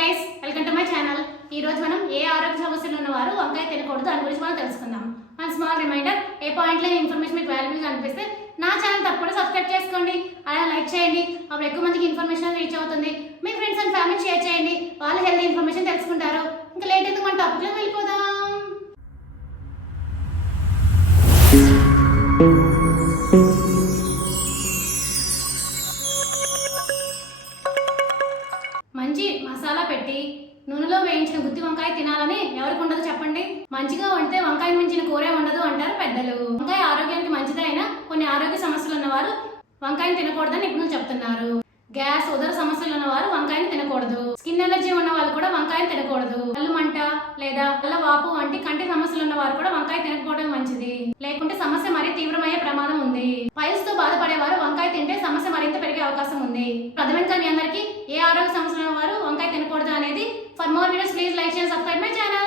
Guys, welcome to my channel. ఈ రోజు మనం ఏ ఆరోగ్య సమస్యలు ఉన్నవారు వంకాయ తినకూడదు దాని గురించి మనం తెలుసుకుందాం. వన్ స్మాల్ రిమైండర్, ఏ పాయింట్లో ఇన్ఫర్మేషన్ మీకు వాల్యుబుల్గా అనిపిస్తే నా ఛానల్ తప్పకుండా సబ్స్క్రైబ్ చేసుకోండి, అలా లైక్ చేయండి. అప్పుడు ఎక్కువ మందికి ఇన్ఫర్మేషన్ రీచ్ అవుతుంది. మీ ఫ్రెండ్స్ అండ్ ఫ్యామిలీ షేర్ చేయండి, వాళ్ళు హెల్తీ ఇన్ఫర్మేషన్ తెలుసుకుంటారు. ఇంకా లేట్ ఎందుకు మన టాపిక్లో వెళ్ళిపోదాం. మంచి మసాలా పెట్టి నూనెలో వేయించిన గుత్తి వంకాయ తినాలని ఎవరికి ఉండదు చెప్పండి. మంచిగా వండితే వంకాయ మించిన కూరే ఉండదు అంటారు పెద్దలు. వంకాయ ఆరోగ్యానికి మంచిదే అయినా కొన్ని ఆరోగ్య సమస్యలు ఉన్నవారు వంకాయని తినకూడదని నిపుణులు చెప్తున్నారు. గ్యాస్, ఉదర సమస్యలు ఉన్నవారు వంకాయని తినకూడదు. స్కిన్ ఎలర్జీ ఉన్న వాళ్ళు కూడా వంకాయని తినకూడదు. కళ్ళు మంట లేదా కళ్ళ వాపు వంటి కంటి సమస్యలు ఉన్న వారు కూడా వంకాయ తినకపోవడం మంచిది, లేకుంటే సమస్య మరీ తీవ్రమయ్యే ప్రమాదం ఉంది. పైల్స్ తో బాధపడేవారు వంకాయ తింటే సమస్య మరింత పెరిగే అవకాశం ఉంది. అర్థమైంది మీ అందరికీ ఏ ఆరోగ్య సమస్యలు ఉన్న వారు వంకాయ తినకూడదు అనేది. For more videos please like and subscribe my channel.